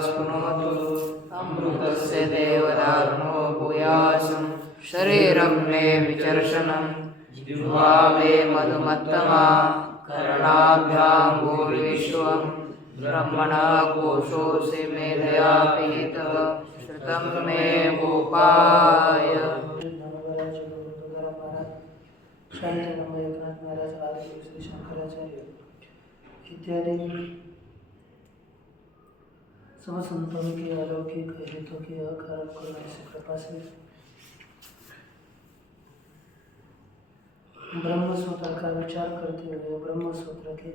स्पृणोतु अमृतस्य देवदारुणो भूयासं शरीरं मे विचर्षणं जिह्वा मे मधुमत्तमा कर्णाभ्यां भूरिविश्वं ब्रह्मणा कोशोऽसि मेधया पीतः श्रुतं मे भूपाय। एकनाथ महाराज आदि श्री शंकराचार्य इत्यादि सब संतों के अलौकिक हितों के अकारण करुणा से कृपा से ब्रह्म सूत्र का विचार करते हुए ब्रह्म सूत्र के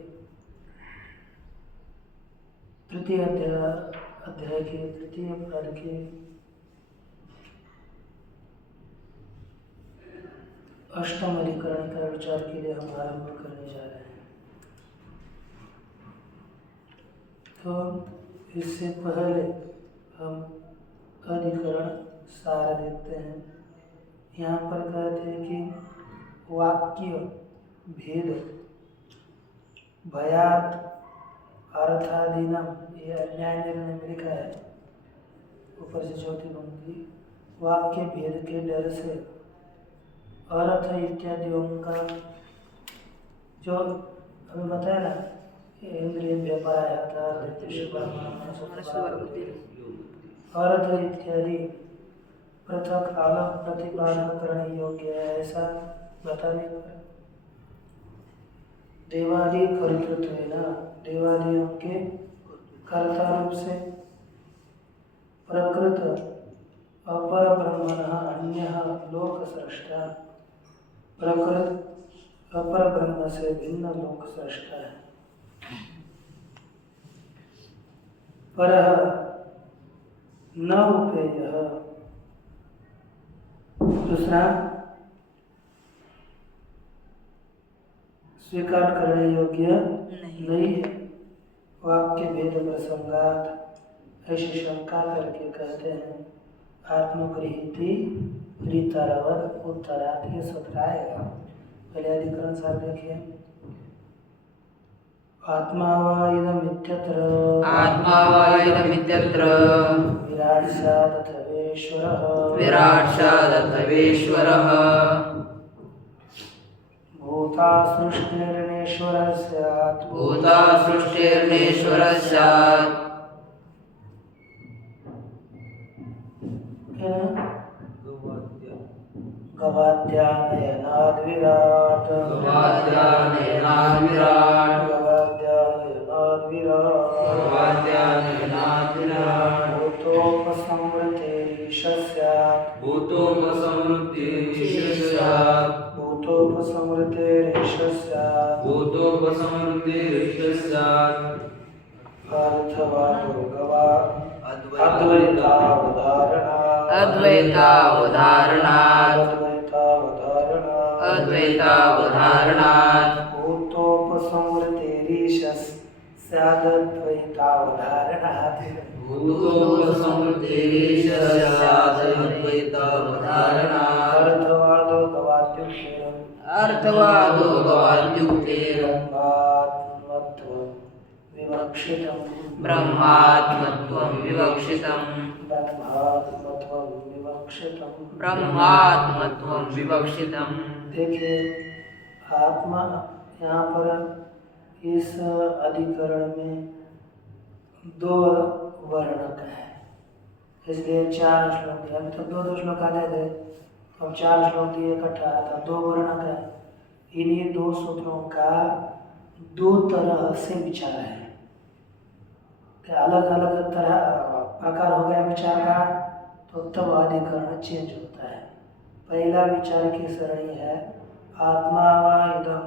तृतीय अध्याय के तृतीय पद के अष्टम अधिकरण का विचार के लिए हम आरंभ करने जा रहे हैं। तो इससे पहले हम अधिकरण सार देखते हैं। यहाँ पर कहते हैं कि वाक्य भेद भयात अर्थाधीनम, ये अन्याय निर्णय में लिखा है ऊपर से चौथी पंक्ति, वाक्य भेद के डर से अर्थ इत्यादियों का जो हमें बताया ना, इंद्रिय व्यापार आया था, अर्थ इत्यादि पृथक अलग प्रतिपादन करने योग्य है, ऐसा बताने पर देवादि कर्तृत्व है ना, देवादियों के कर्ता रूप से प्रकृत अपर ब्रह्मणः अन्यः लोक सृष्टा, प्रकृत अपर ब्रह्म से भिन्न लोक सृष्टा है। परः न उपेयः, दूसरा स्वीकार करने योग्य नहीं है। वाक्य भेद प्रसंगात ऐसी शंका करके कहते हैं आत्मगृहीति रीतरवद उत्तरात, ये सूत्र आएगा। पहले अधिकरण सार देखिए। आत्मा वा इदमित्यत्र, आत्मा वा इदमित्यत्र विराट सादथवेश्वरः, विराट सादथवेश्वरः भूता सृष्टिर्नेश्वरः स्यात्, भूता सृष्टिर्नेश्वरः स्यात् गवाद्यानयनाद् विराट, गवाद्यानयनाद् विराट, गवाद्यानयनाद् विराट, गवाद्यानयनाद् विराट भूतोपसंवृतेरीशः स्यात्, भूतोपसंवृत्तिरीशः स्यात्, भूतोपसंवृतेरीशः स्यात्, भूतोपसंवृत्तिरीशः स्यात् अर्थवादो गवा अद्वैतावधारणात्, अद्वैतावधारणात्, अद्वैतावधारणात् भूतोपसंवृतेरीशः स्यादद्वैतावधारणात्, भूतोपसंवृत्तिरीशः स्यादद्वैतावधारणात् अर्थवादो गवाद्युक्तेरम्, अर्थवादो गवाद्युक्तेरम् ब्रह्मात्मत्वं विवक्षितम्, ब्रह्मात्मत्वं विवक्षितम्, ब्रह्मात्मत्वं विवक्षितम्, ब्रह्मात्मत्वं विवक्षितम्। देखिए आत्मा यहाँ पर इस अधिकरण में दो वर्णक है, इसलिए चार श्लोक है। अभी तक दो श्लोक आते थे, अब चार श्लोक दिए इकट्ठा था, दो वर्णक है। इन्हीं दो सूत्रों का दो तरह से विचार है, अलग अलग तरह प्रकार हो गया विचार का, तो तब अधिकरण चेंज होता है। पहला विचार की सरणी है आत्मा वा इदम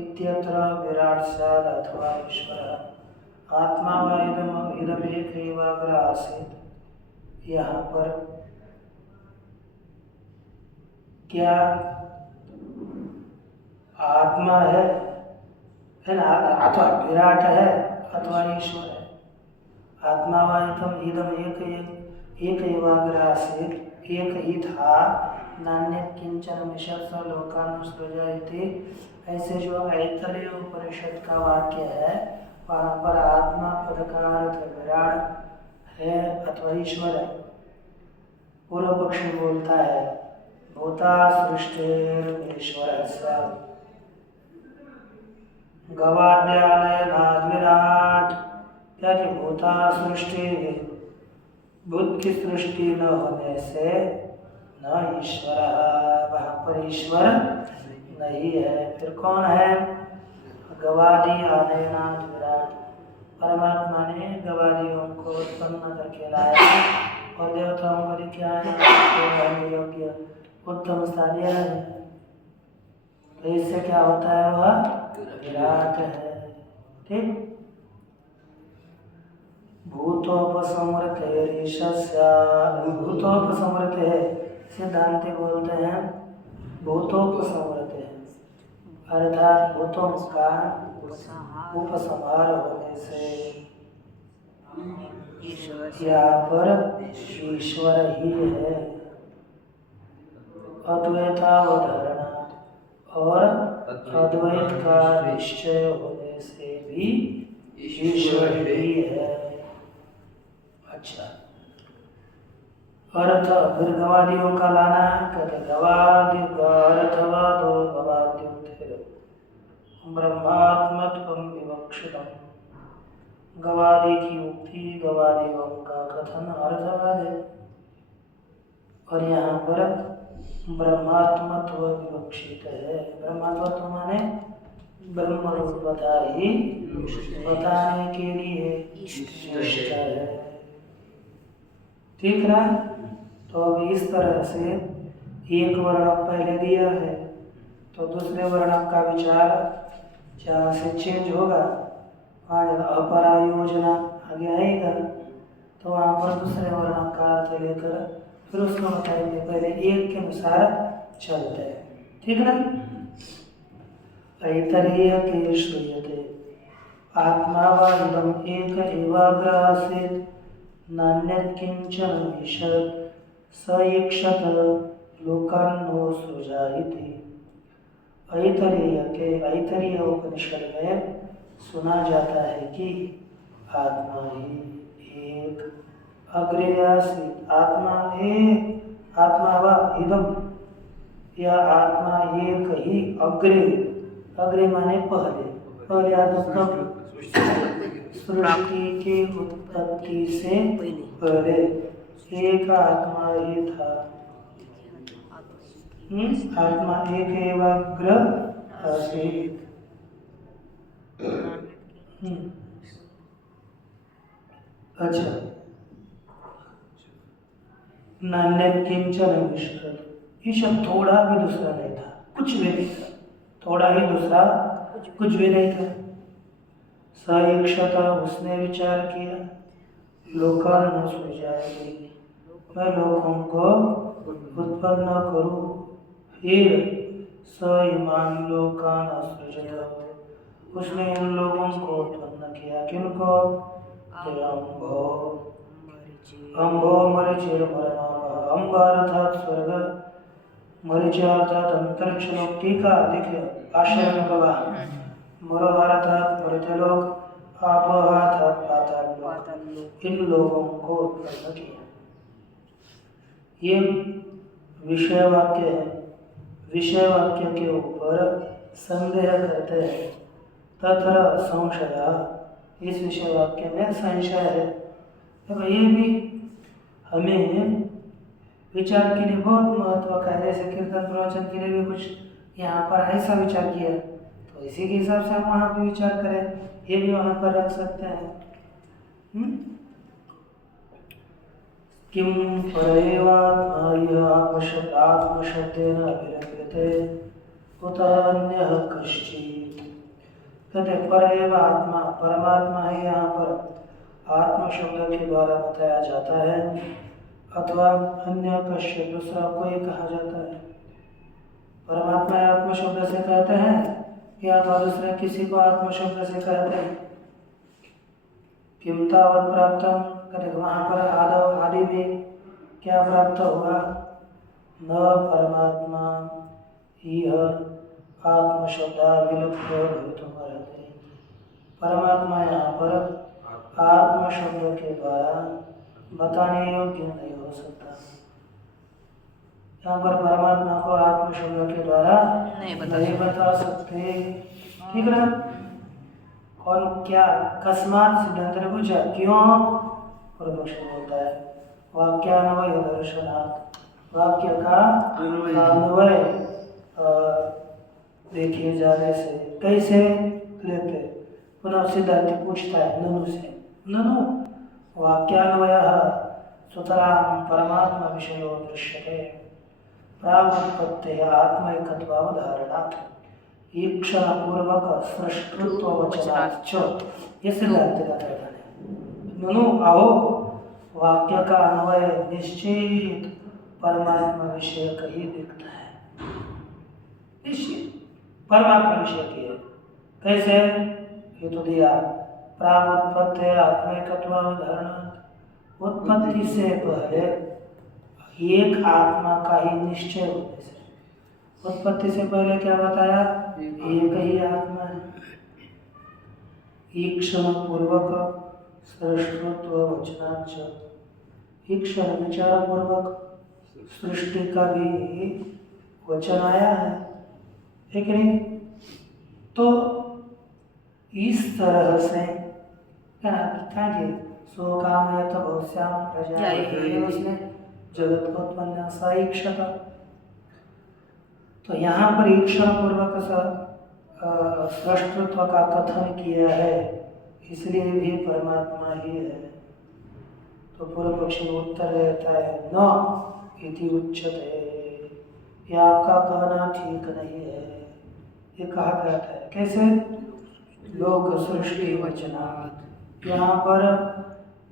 इत्यत्र विराट स्यात् अथवा ईश्वरः, आत्मा वा इदम एक एवाग्र आसीत्। यहाँ पर क्या आत्मा है ना, अथवा विराट है अथवा ईश्वर है। आत्मा वा इदम एक एवाग्र आसीत्, एक ही था, नान्य किंचन मिषत् स लोकानुसृजयति, ऐसे जो ऐतरेय उपनिषद का वाक्य है वहाँ पर आत्मा पद का अर्थ विराट है अथवा ईश्वर है। पूर्व पक्षी बोलता है भूता सृष्टिर्ईश्वरस्य गवाद्यानयनाद् विराट। क्या कि भूता सृष्टि, बुद्ध की सृष्टि न होने से न ईश्वर, वहाँ पर ईश्वर नहीं है। फिर कौन है? गवादी आनयनाथ विराट, परमात्मा ने गवादियों को उत्पन्न करके लाया और देवताओं को क्या है योग्य उत्तम स्थान है। तो इससे क्या होता है? वह विराट है। ठीक। भूतोपसमृते ईशस्य, भूतोपसमृते है सिद्धांति बोलते हैं भूतोपसमृते अर्थात भूतों का उपसंहार होने से यहाँ पर ईश्वर ही है। अद्वैतावधारणा और अद्वैत का निश्चय होने से भी ईश्वर ही है। अच्छा, अर्थ फिर गवादियों का लाना कहते गवादि अर्थवादो गवाद्युक्तिर् ब्रह्मात्मत्वं विवक्षितम्। गवादी की उक्ति, गवादियों का कथन अर्थवाद है और यहाँ पर ब्रह्मात्मत्व विवक्षित है। ब्रह्मात्मत्व माने ब्रह्म रूपता ही बताने के लिए इष्ट है। ठीक ना? तो अब इस तरह से एक वर्णक पहले दिया है तो दूसरे वर्णक का विचार जहाँ से चेंज होगा वहाँ अपरा योजना आगे आएगा तो वहाँ पर दूसरे वर्णक का अर्थ लेकर फिर उसको बताएंगे। पहले एक के अनुसार चलते हैं। ठीक ना? ऐतरेय के श्रूयते आत्मा वा इदम् एक एवाग्र आसीत् नान्यत् किंचन ईषत् स ईक्षत लोकान्नो सृजा इति। ऐतरेय उपनिषद में सुना जाता है कि आत्मा ही एक अग्रे आसीत्, आत्मा वा इदम्, यह आत्मा एक ही अग्रे माने पहले आत्मा कब? सृष्टि की उत्पत्ति से पहले एक आत्मा ही था। आत्मा एक एवाग्र आसीत्। अच्छा, नान्यत् किंचन ईषत्, ईषत् थोड़ा भी दूसरा नहीं था, कुछ भी नहीं था, थोड़ा ही दूसरा कुछ भी नहीं था। स ईक्षत, उसने विचार किया, लोकान् सृजामि, मैं लोगों को उत्पन्न करूं, फिर स इमान् लोकान् सृजत, उसने इन लोगों को उत्पन्न किया। किनको? अम्भो मरीचिर्मरुतः, अम्ब अर्थात स्वर्ग, मरीच अर्थात अंतरिक्ष लोक। टीका देखिए आश्चर्य में प्रवाह, मरो अर्थात मृत्यलोक, आप अर्थात पाताल लोक, इन लोगों को उत्पन्न किया। ये विषय वाक्य है। विषय वाक्य के ऊपर संदेह करते हैं। तत्र संशय, इस विषय वाक्य में संशय है। तो ये भी हमें विचार के लिए बहुत महत्व का है। जैसे कीर्तन प्रवचन के लिए भी कुछ यहाँ पर ऐसा विचार किया तो इसी के हिसाब से हम वहाँ भी विचार करें, ये भी वहाँ पर रख सकते हैं। किम परैवात्मा यः आत्मशब्देन अभिलप्यते कुतः अन्यः कश्चित्। कहते परैव आत्मा, परमात्मा है यहाँ पर आत्म शब्द के द्वारा बताया जाता है अथवा अन्य कश्य दूसरा कोई कहा जाता है। परमात्मा आत्म शब्द से कहते हैं या तो दूसरे किसी को आत्म शब्द से कहते हैं। किम तावत् प्राप्तम, कहते वहाँ पर आदि में क्या प्राप्त हुआ? न परमात्मा यह आत्म शब्दा विलुप्त भवितुमर्हति। परमात्मा यहाँ पर आत्म शब्द के द्वारा बताने योग्य नहीं हो सकता। यहाँ पर परमात्मा को आत्मशब्द के द्वारा नहीं बता सकते। ठीक ना? कौन क्या अकस्मात सिद्धांत ने पूछा क्यों? पूर्व पक्ष बोलता है वाक्यान्वय दर्शनात्, वाक्य का अन्वय देखे जाने से। कैसे लेते? पुनः सिद्धांत पूछता है ननु से, ननु वाक्यान्वयः सुतरां परमात्मा विषयो दृश्यते प्रागुत्पत्तेः आत्मैकत्वावधारणात् ईक्षणपूर्वक सृष्टृत्ववचनात् च। ये सिद्धांत का कथन है। ननु आओ वाक्य का अन्वय निश्चित परमात्मा विषय का ही दिखता है। निश्चित परमात्मा विषय की है। कैसे? ये तो दिया प्रागुत्पत्ति आत्मैकत्वावधारणात्, उत्पत्ति से पहले एक आत्मा का ही निश्चय होने से। उत्पत्ति से पहले क्या बताया? एक ही आत्मा है। ईक्षण पूर्वक सृष्टृत्व वचनाच्च, ईक्षण विचार पूर्वक सृष्टि का भी वचन आया है कि नहीं? तो इस तरह से क्या सो कामयत भवस्याम प्रजा, उसने जगत को उत्पन्न सा ईक्षता। तो यहाँ पर ईक्षण पूर्वक सृष्टत्व का कथन किया है, इसलिए भी परमात्मा ही है। तो पूर्व पक्षी में उत्तर रहता है न इति उच्यते, ये आपका कहना ठीक नहीं है। ये कहा जाता है कैसे? लोक सृष्टि वचनात्, यहाँ पर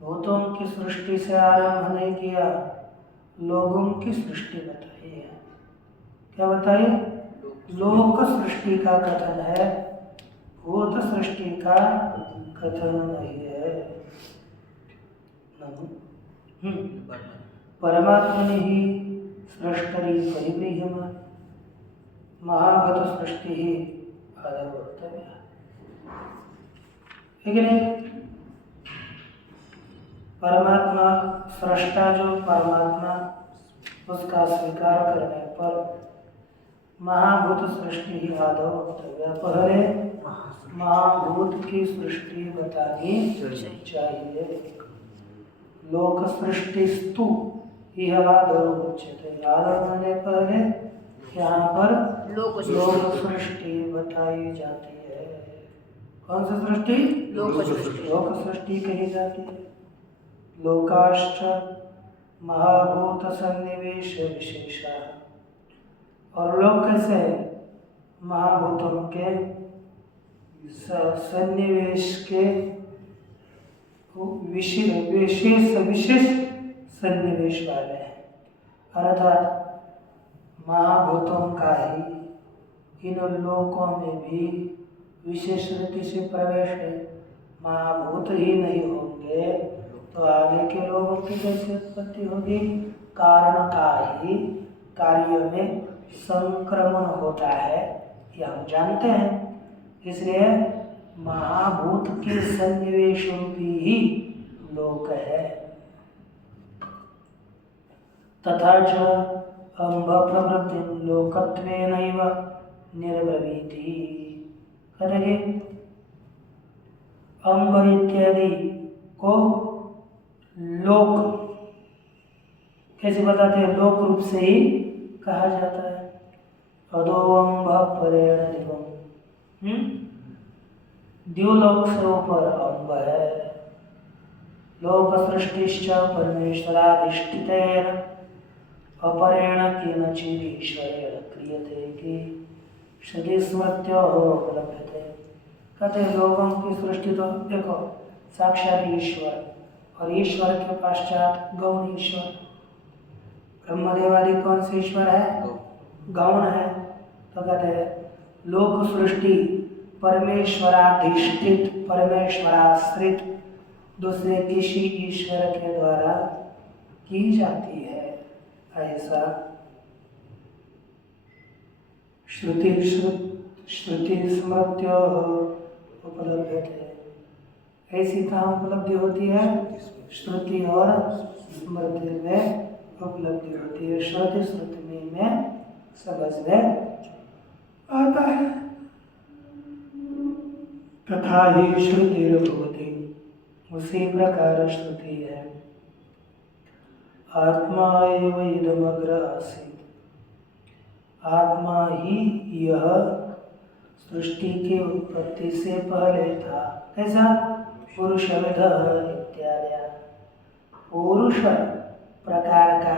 भूतों की सृष्टि से आरंभ नहीं किया, लोगों की सृष्टि बताई है। क्या बताइए? लोक सृष्टि का कथन है, भूत सृष्टि का कथन नहीं है। परमात्मनि ही सृष्टि परिगृह्यमान, महाभूत सृष्टि ही आदर वक्तव्य है कि नहीं? परमात्मा सृष्टा जो परमात्मा, उसका स्वीकार करने पर महाभूत सृष्टि ही आदर वक्तव्य। पहले महाभूत की सृष्टि बतानी चाहिए। लोक सृष्टिस्तु यह आदर उच्यते, आदर होने पहले यहाँ पर लोक सृष्टि बताई जाती है। कौन सी सृष्टि? लोक सृष्टि। लोक सृष्टि कही जाती है। लोकाश्च महाभूत सन्निवेश विशेषा, और लोक कैसे? महाभूतों के सन्निवेश के विशेष सन्निवेश वाले हैं। अर्थात महाभूतों का ही इन लोकों में भी विशेष रीति से प्रवेश है। महाभूत ही नहीं होंगे तो आगे के लोगों की कैसे उत्पत्ति होगी? कारण का ही कार्य में संक्रमण होता है, ये हम जानते हैं। इसलिए महाभूत के सन्निवेश रूपी ही लोक है। तथा च अम्ब प्रवृत्ति लोकत्वेनैव निर्ब्रवीति, करेंगे अम्ब इत्यादि को लोक कैसे बताते हैं? लोक रूप से ही कहा जाता है। अदो अम्ब परेण दिवम, द्युलोक से ऊपर अम्ब है। लोक सृष्टिश्च परमेश्वराधिष्ठितेन अपरेण केनचिदीश्वरेण क्रियते कि श्रुति स्मृत्योः उपलभ्यते। कहते हैं लोगों की सृष्टि तो देखो साक्षात ईश्वर, और ईश्वर के पश्चात गौण ईश्वर। ब्रह्मदेवादि कौन से ईश्वर है? गौण है। तो कहते हैं लोक सृष्टि परमेश्वराधिष्ठित, परमेश्वराश्रित दूसरे किसी ईश्वर के द्वारा की जाती है, ऐसा श्रुति स्मृत्योः उपलभ्यते। ऐसी कहाँ उपलब्धि होती है? श्रुति और स्मृति में उपलब्धि होती है, श्रुति स्मृति में समझ में आता है। तथा ही श्रुतिर्भवति, उसी प्रकार श्रुति है। आत्मा एव इदमग्र आसीत्, आत्मा ही यह सृष्टि की उत्पत्ति से पहले था। कैसा? पुरुषविद इत्यादि, पुरुष प्रकार का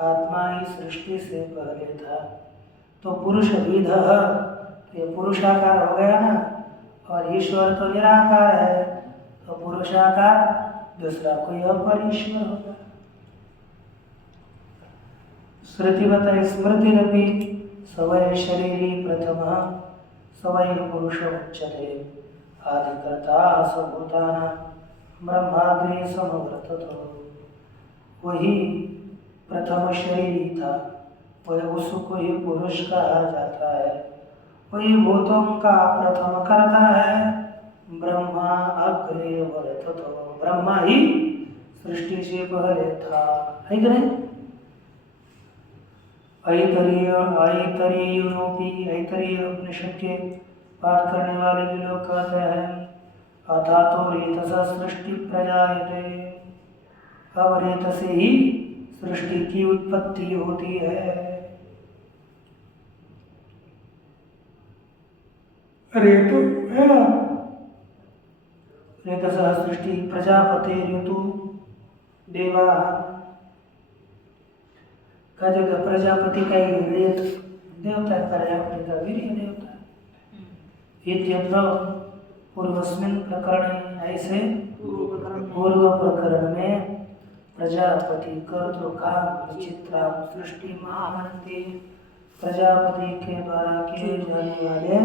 आत्मा ही सृष्टि से पहले था। तो पुरुषविद, ये पुरुषाकार हो गया ना, और ईश्वर तो निराकार है, तो पुरुषाकार दूसरा कोई अपर ईश्वर होगा। श्रुति बताए स्मृतिरपि सवय शरीरी प्रथमः सवय पुरुष उच्यते आदिकर्ता स्वभूतानां ब्रह्माग्रे समवर्ततो। वही प्रथम शरीरी था, वह उसको ही पुरुष कहा जाता है। वही भूतों का प्रथम करता है, ब्रह्मा अग्रे वर्ततो, ब्रह्मा ही सृष्टि से पहले था, है कि नहीं? ऐतरीय उपनिषद के पाठ करने वाले भी लोग कहते हैं अथा तो रेतसा सृष्टि प्रजायते, अब रेत से ही सृष्टि की उत्पत्ति होती है। रेतु है, रेतसा सृष्टि प्रजापति ऋतु देवा का जगह प्रजापति का ही रेत देवता है, प्रजापति का वीर्य देवता है। इत्यत्र पूर्वस्मिन् प्रकरणे, ऐसे पूर्व प्रकरण में प्रजापति कर्तृकाम विचित्रा सृष्टि महामनते, प्रजापति के द्वारा किए जाने वाले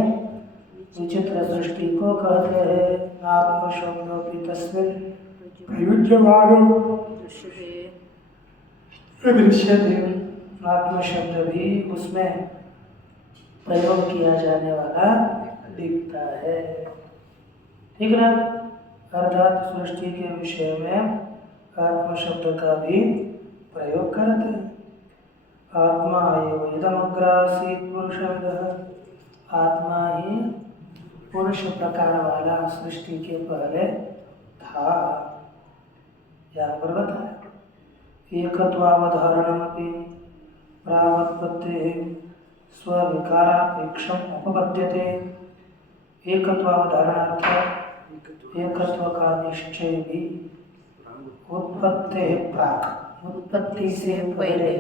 विचित्र सृष्टि को कहते हैं। आत्मशब्दोपि तस्मिन् प्रयुज्यमानो दृश्यते, आत्म शब्द भी उसमें प्रयोग किया जाने वाला दिखता है, ठीक ना? अर्थात सृष्टि के विषय में आत्म शब्द का भी प्रयोग करते हैं। आत्मा एव इदमग्र आसीत् पुरुषविदः, आत्मा ही पुरुष प्रकार वाला सृष्टि के पहले था। यहाँ पर बताया एकत्वावधारणमपि प्रावत्पत्तेः स्वविकारापेक्षम् उपपद्यते। एकत्वावधारणार्थात् एकत्व का निश्चय भी उत्पत्ति प्राक, उत्पत्ति से पहले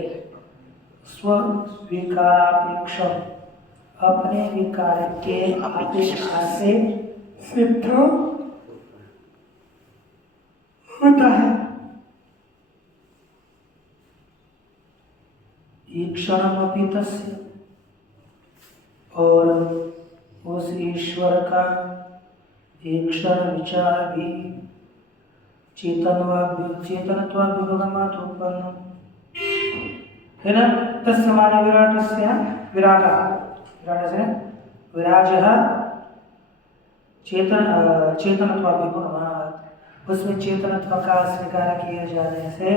स्वविकारापेक्षम, अपने विकार के अपेक्षा से सिद्ध होता है। ईक्षणमपि तस्य, और उस ईश्वर का ईक्षण विचार भी चेतनत्वाभ्युपगमात् उत्पन्न है ना। तस्य माने विराटस्य, विराट से विराजः चेतनत्वाभ्युपगमात्, उसमें चेतनत्व का स्वीकार किए जाने से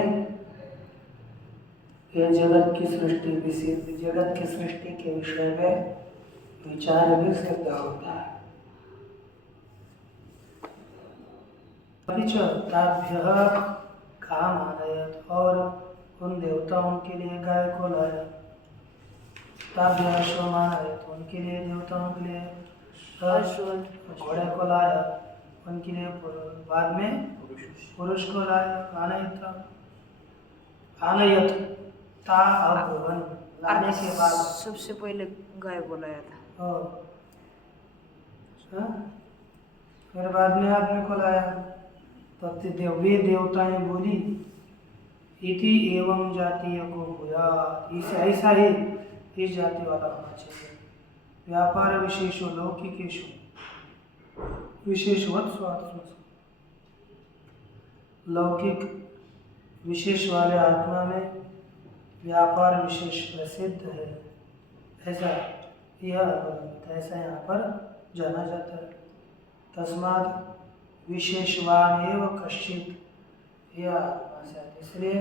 यह जगत की सृष्टि के विषय में विचार भी सिद्ध होता है। ताभ्यः काम आनयत, और उन देवताओं के लिए गाय को लाया। ताभ्यः अश्वम आनयत, उनके लिए देवताओं के लिए घोड़े को लाया, उनके लिए बाद में पुरुष को लाया। आनयत ता अभवन, लाने के बाद सबसे पहले गाय को लाया था। फिर बाद में आदमी को लाया। तब वे देवताएं बोली इति एवं जातीय को हुआ, ऐसा ही इस जाति वाला होना चाहिए। व्यापार विशेषो लौकिकेषु विशेषवत् स्वात्म, लौकिक विशेष वाले आत्मा में व्यापार विशेष प्रसिद्ध है, ऐसा यह ऐसा यहाँ पर जाना जाता है। तस्मात् विशेषवान एव कश्चित् यह आत्मा से आती, इसलिए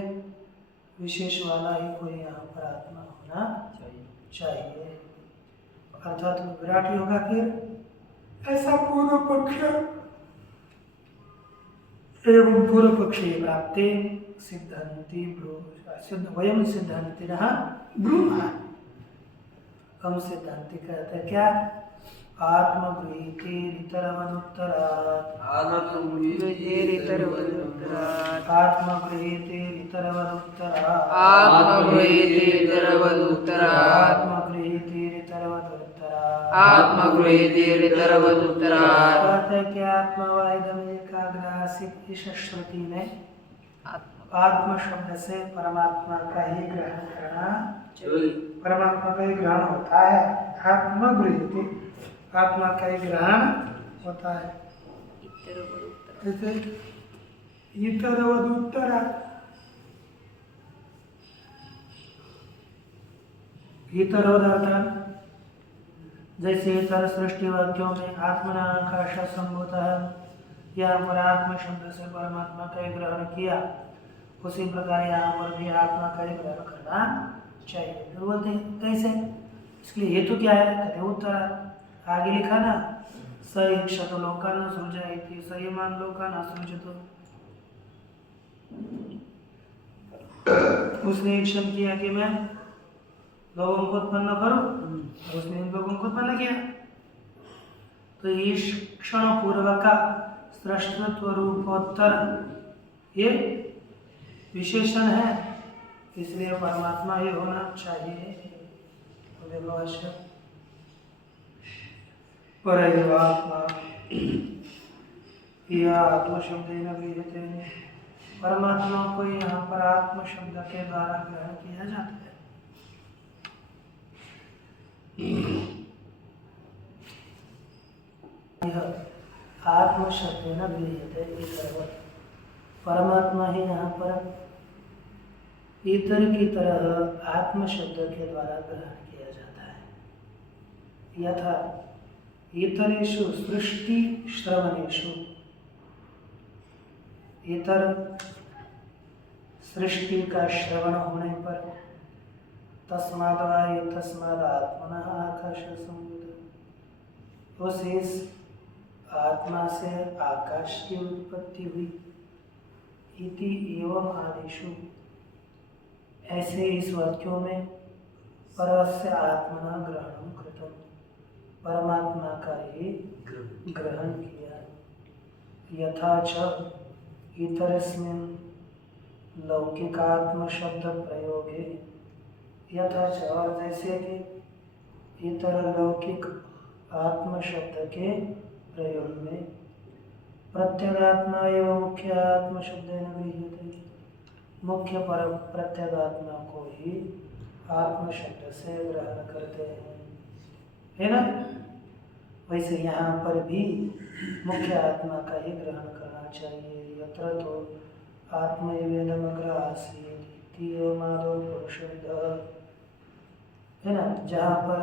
विशेष वाला ही कोई यहाँ पर आत्मा होना चाहिए। अर्थात विराट योगा फिर ऐसा पूर्व पक्ष एवं पूर्व पक्षी प्राप्ति सिद्धांति वयम सिद्धांति ब्रूमः। हम सिद्धांति कहते हैं क्या? आत्मगृहीतिरितरवदुत्तरात् कहते कि आत्मा वाइदम एकाग्रासित। इस श्रुति में आत्म शब्द से परमात्मा का ही ग्रहण करना, परमात्मा का ही ग्रहण होता है। आत्मगृहीति, आत्मा का ही ग्रहण होता है। इतरवदुत्तरा, इतरोदर्थन जैसे इतर सृष्टि वाक्यों में आत्मना आकाश संभूत है, यहाँ पर आत्म शब्द से परमात्मा का ही ग्रहण किया, उसी प्रकार यहाँ पर भी आत्मा का ही ग्रहण करना चाहिए। फिर बोलते हैं कैसे? इसके लिए हेतु क्या है? कहते उत्तर आगे लिखा ना, स ईक्षत लोकान सृजयति स इमान लोकान सृजतो। उसने ईक्षण किया कि मैं लोगों को उत्पन्न करूं, उसने इन लोगों को उत्पन्न किया। तो ईक्षण पूर्वक सृष्टत्व रूपोत्तर ये विशेषण है, इसलिए परमात्मा ही होना चाहिए। परैवात्मा यह आत्म शब्द गृह्यते, परमात्मा को यहाँ पर आत्म शब्द के द्वारा ग्रहण किया जाता है। यह आत्म शब्द न गृह्यते, परमात्मा ही यहाँ पर इतर की तरह आत्म शब्द के द्वारा ग्रहण किया जाता है। यथा इतरेषु सृष्टि श्रवणेषु, इतर सृष्टि का श्रवण होने पर तस्माद वाय तस्माद आत्मनः आकाश संबुध, उस इस आत्मा से आकाश की उत्पत्ति हुई। इति एवं आदिषु, ऐसे इस वाक्यों में परस्य आत्मना ग्रहणं कृतम्, परमात्मा का ही ग्रहण किया। यथा च इतरस्मिन् लौकिकात्म शब्द प्रयोगे, यथा च और जैसे कि इतर लौकिक आत्म शब्द के प्रयोग में प्रत्यगात्मा एवं मुख्य आत्म शब्द गृह्यते, मुख्य पर प्रत्यगात्मा को ही आत्म शब्द से ग्रहण करते हैं, है ना? वैसे यहाँ पर भी मुख्य आत्मा का ही ग्रहण करना चाहिए। यत्र तो आत्मैवेदमग्र आसीत् माधव पुरुषविदः, है ना? जहाँ पर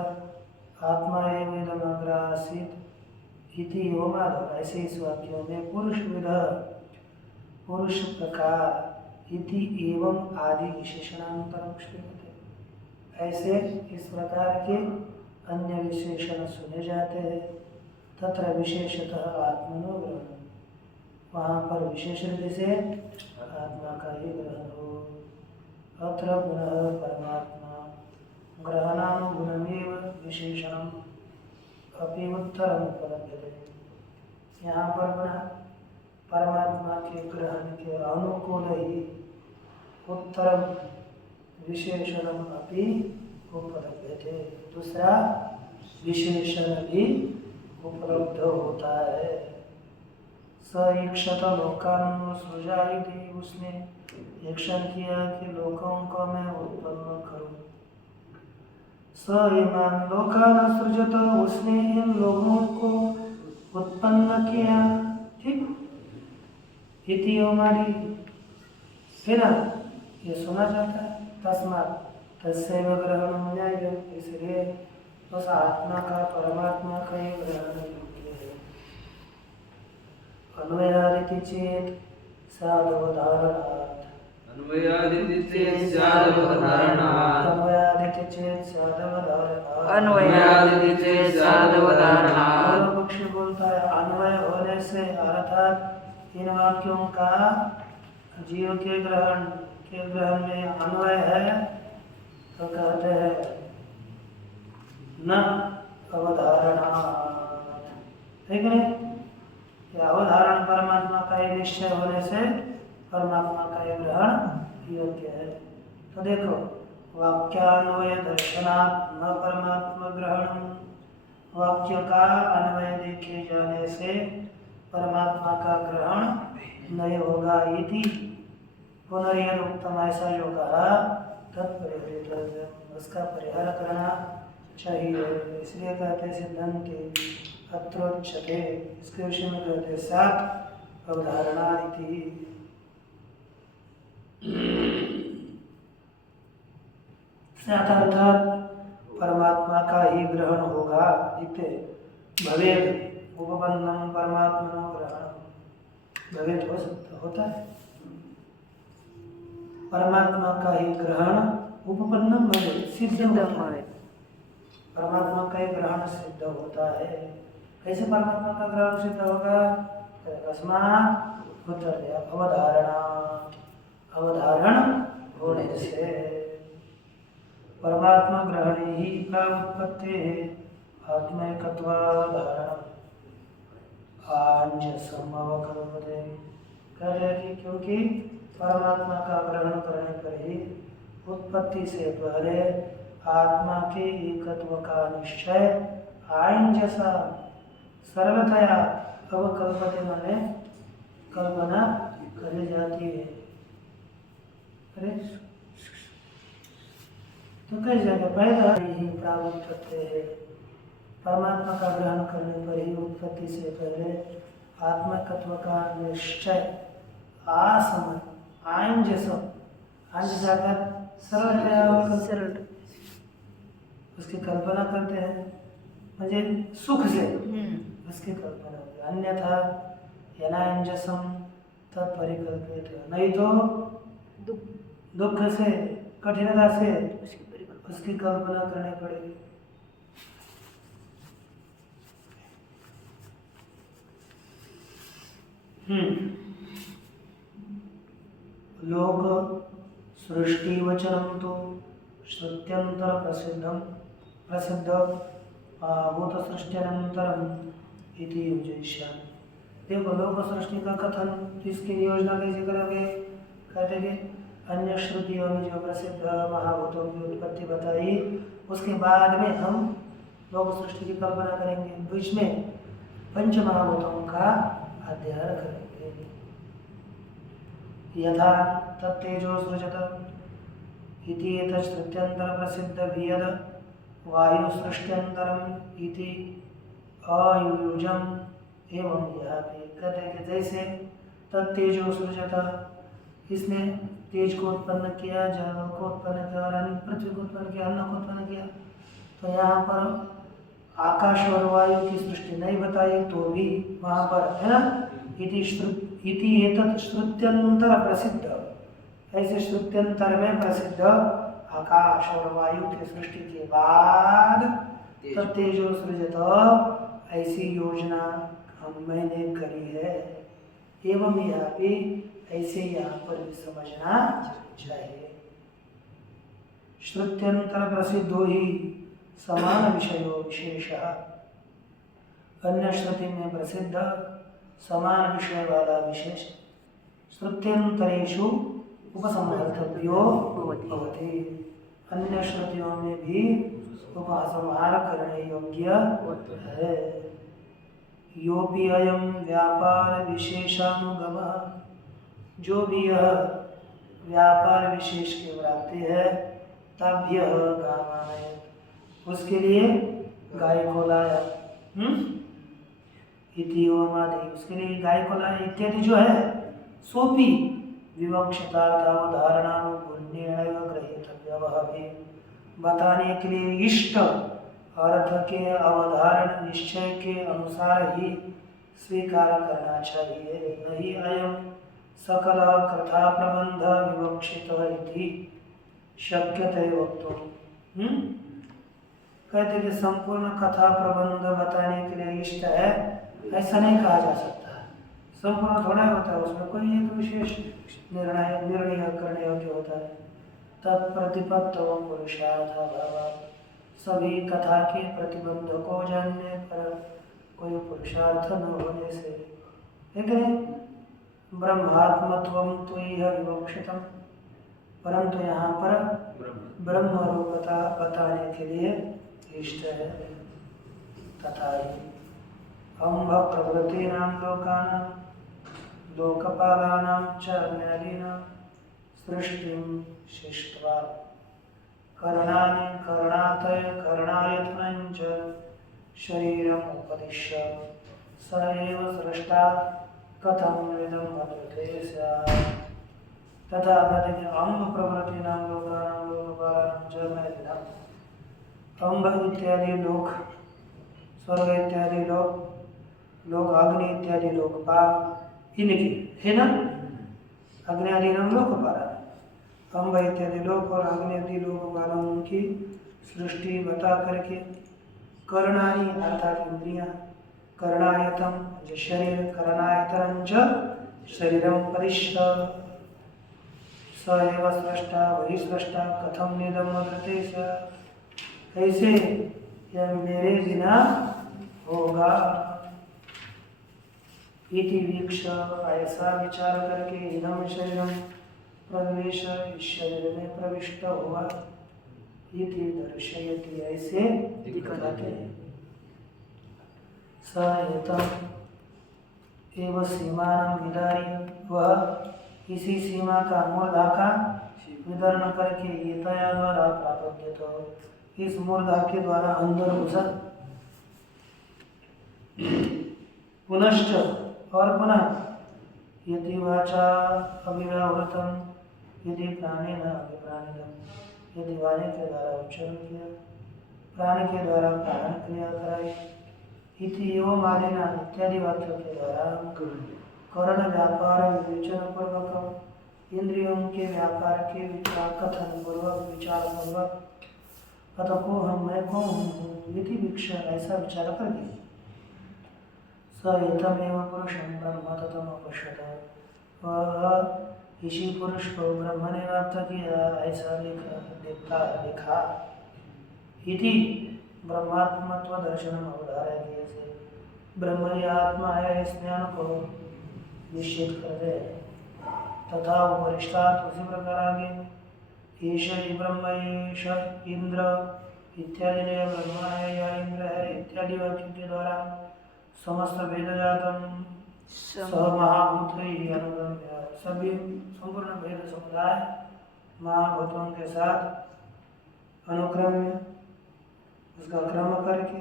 आत्मा एवेदमग्र आसीत् इति यो माधव, ऐसे इस वाक्यों में पुरुषविदः, पुरुष प्रकार इति एवं आदि विशेषणांतरम श्रूयते, ऐसे इस प्रकार के अन्य विशेषण सुने जाते हैं। तत्र विशेषतः आत्मनो ग्रहण, वहाँ पर विशेष रूप से आत्मा का ही ग्रहण हो। अत्र पुनः परमात्मा ग्रहणानुगुणमेव विशेषणम अपि उत्तरम उपलभ्यते, यहाँ पर पुनः परमात्मा के ग्रहण के अनुकूल ही उत्तरम विशेषणम अपि उपलभ्यते, दूसरा विशेषण भी उपलब्ध होता है। स ईक्षत लोकान सृजायति, उसने ईक्षण किया कि लोकों को मैं उत्पन्न करूं। स इमान लोकान सृजत, उसने इन लोगों को उत्पन्न किया। ठीक, इति हमारी है ना, ये सुना जाता है। तस्मात् तस्यैव ग्रहणं न्याय्यम्, इसलिए उस आत्मा का परमात्मा का ही ग्रहण योग्य है। अन्वयादिति चेत साधवधारणा चेत् स्यादवधारणात् अन्वयादिति चेत स्यादवधारणात् अन्वयादिति चेत् स्यादवधारणात्। पूर्व पक्षी बोलता है अन्वय होने से अर्थात इन वाक्यों का जीव के ग्रहण में अन्वय है तो कहते हैं न अवधारणात्, ठीक है। या अवधारण परमात्मा का ये निश्चय होने से परमात्मा का ये ग्रहण योग्य है। तो देखो वाक्यान्वय दर्शनात् न परमात्मा ग्रहण, वाक्य का अन्वय देखे जाने से परमात्मा का ग्रहण नहीं होगा। इति पुनर्यद उत्तम, ऐसा जो कहा तत्परिहृतव्यम्, उसका परिहार करना चाहिए। इसलिए कहते सिद्धांति अत्रोच्यते, इसके विषय में कहते सात अवधारणा इति। सात अर्थात परमात्मा का ही ग्रहण होगा। इत्ते भवेद उपपन्नम परमात्मनो ग्रहण, भवेद हो सकता होता है परमात्मा का ही ग्रहण उपपन्नम भवेद, सिद्ध होता है। परमात्मा का ही ग्रहण सिद्ध होता है। कैसे परमात्मा का ग्रहण सिद्ध होगा? अस्मात् उत्तर अवधारणा, अवधारण होने से परमात्मा ग्रहण ही का उत्पत्ति है। आत्मैकत्वावधारणम आंजसम अवकल्पते, कहते हैं कि क्योंकि परमात्मा का ग्रहण करने पर ही उत्पत्ति से पहले आत्मा के एकत्व का निश्चय आंजसा सरलतया अवकल्पते माने कल्पना करी जाती है। अरे तो कई जगह पहले ही प्राप्त करते हैं। परमात्मा का ग्रहण करने पर ही उत्पत्ति से पहले आत्मकत्व का निश्चय आसमय आंजस, आंजस आकर सरल उसकी कल्पना करते हैं, मुझे सुख से उसकी कल्पना होती है। अन्यथा यनांजसम तत्परिकल्पित, नहीं तो दुख से कठिनता से उसकी कल्पना करनी पड़ेगी। लोक सृष्टि वचनम तो श्रुत्यंतर प्रसिद्ध भूत सृष्टिअनंतरम इति योजयिष्यामि। देखो लोक सृष्टि का कथन, तो इसकी योजना कैसे करोगे? कहते कि अन्य श्रुतियों में जो प्रसिद्ध महाभूतों की उत्पत्ति बताई, उसके बाद में हम लोक सृष्टि की कल्पना करेंगे। बीच में पंच महाभूतों का अध्ययन करेंगे। यथा तत्तेजो सृजत इति एतत् श्रुत्यंतर प्रसिद्ध वियद वायु सृष्ट्यंतरम इति अयुयुजम। एवं यहाँ पे कहते हैं कि जैसे तत्तेजो सृजत, इसने तेज को उत्पन्न किया, जल को उत्पन्न किया और पृथ्वी को उत्पन्न किया, अन्न को उत्पन्न किया। तो यहाँ पर आकाश और वायु की सृष्टि नहीं बताई तो भी वहाँ पर है ना इति एतत् श्रुत्यंतर प्रसिद्ध, ऐसे श्रुत्यंतर में प्रसिद्ध आकाश और वायु की सृष्टि के बाद तत्तेजो सृजत, ऐसी योजना मैंने करी है। एवं यहाँ पे ऐसे यहाँ पर भी समझना चाहिए। श्रुत्यंतर प्रसिद्धो ही समान विषयो विशेषः, अन्य श्रुति में प्रसिद्ध समान विषय वाला विशेष श्रुत्यंतरेषु उपसंहर्तव्यो भवति। अन्य श्रुतियों में भी उपसंहार करने योग्य है। योपि अयं व्यापार विशेषानुगम, जो भी यह व्यापार विशेष के व्राप्ति है, ताभ्यः कामानयत्, उसके लिए गाय को लाया। इति ओमादि, उसके लिए गाय को लाया इत्यादि जो है सोपी विवक्षितार्थावधारणानुगुण्येन गृहीतव्य, वह भी बताने के लिए इष्ट अर्थ के अवधारण निश्चय के अनुसार ही स्वीकार करना चाहिए। नहीं अयम सकल कथा प्रबंध विवक्षित इति शक्यते वक्तुम्। कहते कि संपूर्ण कथा प्रबंध बताने के लिए इष्ट है, ऐसा नहीं कहा जा सकता। संपूर्ण थोड़ा होता है, उसमें कोई एक विशेष निर्णय करने योग्य होता है। तत्प्रतिपत्तो पुरुषार्थ भाव, सभी कथा के प्रतिबंध को जानने पर कोई पुरुषार्थ न होने से, लेकिन ब्रह्मात्मत्वं तो यह विवक्षितम, परंतु यहाँ पर ब्रह्म रूपता बताने के लिए इष्ट है। तथा ही अम्भ प्रभृतीनां लोकानां लोकपालानां च अन्यादीनां सृष्टिं शिष्ट्वा करणानि करणायतनं च शरीरम् उपदिश्य स एव सृष्टा कथं इदम् अद्विते स्यात्। तथा अम्ब प्रभृतीनां लोकानां लोकपालानां च अन्यादीनां, अम्ब इत्यादि लोक, स्वर्ग इत्यादि लोक अग्नि इत्यादि लोकपाल इनकी है ना, अग्नि आदि नाम लोकपाल, अम्ब इत्यादि लोक और अग्नि आदि लोकपालों की सृष्टि बता करके करणानि अर्थात इंद्रियां, करणायतम जो शरीर, करणायतनं च शरीरम परिश्य स एव सृष्टा, वही सृष्टा कथम निदम अद्विते स्यात्, कैसे यह मेरे बिना होगा। इति वीक्ष, ऐसा विचार करके इदम शरीरम प्रवेश, इस शरीर में प्रविष्ट हुआ, इति दर्शयति, ऐसे दिखाते हैं। स एतम् एव सीमानं विदार्य, वह इसी सीमा का मूर्धा का विदर्ण करके एतया द्वारा प्रापद्यते, इस मूर्धा के द्वारा अंदर घुसा। पुनश्च और पुनः यदि वाचा अभिव्यावृतम, यदि प्राणेन अभिप्राणितम, यदि वाणी के द्वारा उच्चारण किया, प्राण के द्वारा प्राण क्रिया कराई, इति एवं आदिना इत्यादि वाक्य के द्वारा कर्ण व्यापार विवेचन पूर्वक, इंद्रियों के व्यापार के विचार कथन पूर्वक, विचार पूर्वक, अतः को हम मैं कौन हूँ यदि वीक्षा, ऐसा विचार करके स एतमेव पुरुषं ब्रह्म ततम अपश्यत, वह इसी पुरुष को ब्रह्म ने व्याप्त किया, ऐसा देखा। इति ब्रह्मात्मत्व दर्शनम अवधारय, से ब्रह्म ही आत्मा है इस ज्ञान को निश्चित कर दे। तथा उपरिष्टात्, उसी प्रकार आगे ईश ब्रह्म ईश इंद्र इत्यादि ने ब्रह्म है या इंद्र है इत्यादि वाक्य के द्वारा समस्त वेद जातम महाभूत अनुगम्य, सभी संपूर्ण वेद समुदाय महाभूतों के साथ अनुक्रम्य, उसका क्रम करके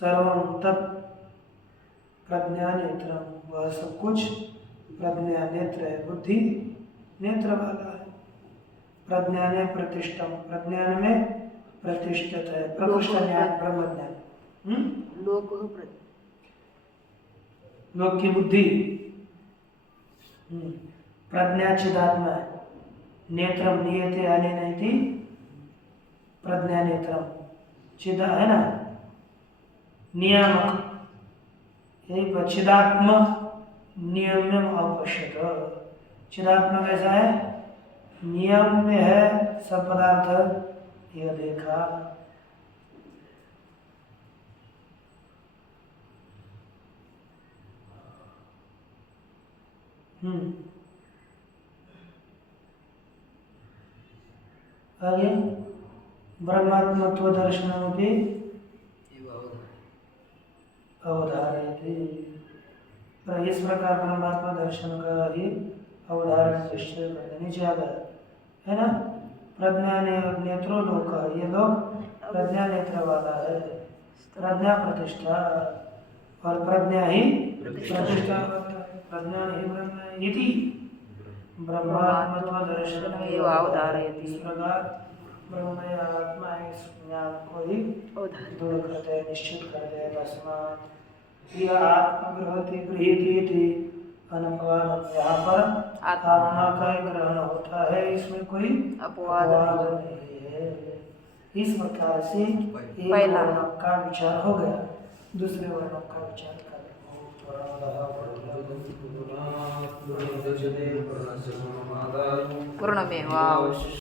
सर्वम तत् प्रज्ञा नेत्र, वह सब कुछ प्रज्ञा नेत्र है, बुद्धि नेत्र वाला है। प्रज्ञाने प्रतिष्ठम, प्रज्ञान में प्रतिष्ठित है, प्रकृष्ट ज्ञान ब्रह्म ज्ञान, लोक की बुद्धि, प्रज्ञा चिदात्मा है। नेत्रम नियते अनेन इति प्रज्ञा नेत्रम, चिदा है ना नियामक, यही चिदात्म नियम्यम अपश्यत, चिदात्मा कैसा है, नियम में है सब पदार्थ, यह देखा। आगे ब्रह्मात्मत्व दर्शनमपि अवधारयति, इस प्रकार ब्रह्मात्मा दर्शन का ही अवधारण निश्चय करने नीचे आ गया है ना। प्रज्ञा नेत्रो लोक, ये लोग प्रज्ञा नेत्र वाला है, प्रज्ञा प्रतिष्ठा, और प्रज्ञा ही प्रतिष्ठा, प्रज्ञा ही ब्रह्म इति ब्रह्मात्मत्व दर्शन अवधारयति, इस प्रकार ब्रह्म आत्मा इस ज्ञान को ही दृढ़ करते हैं, निश्चित करते हैं। तस्मात् यह आत्मगृहति गृहीति अनपवाद यहाँ पर आत्मा का ही ग्रहण होता है, इसमें कोई अपवाद नहीं है। इस प्रकार से एक पहला वर्णक का विचार हो गया। दूसरे वर्णक का विचार करें। पूर्णमेवावशिष्यते।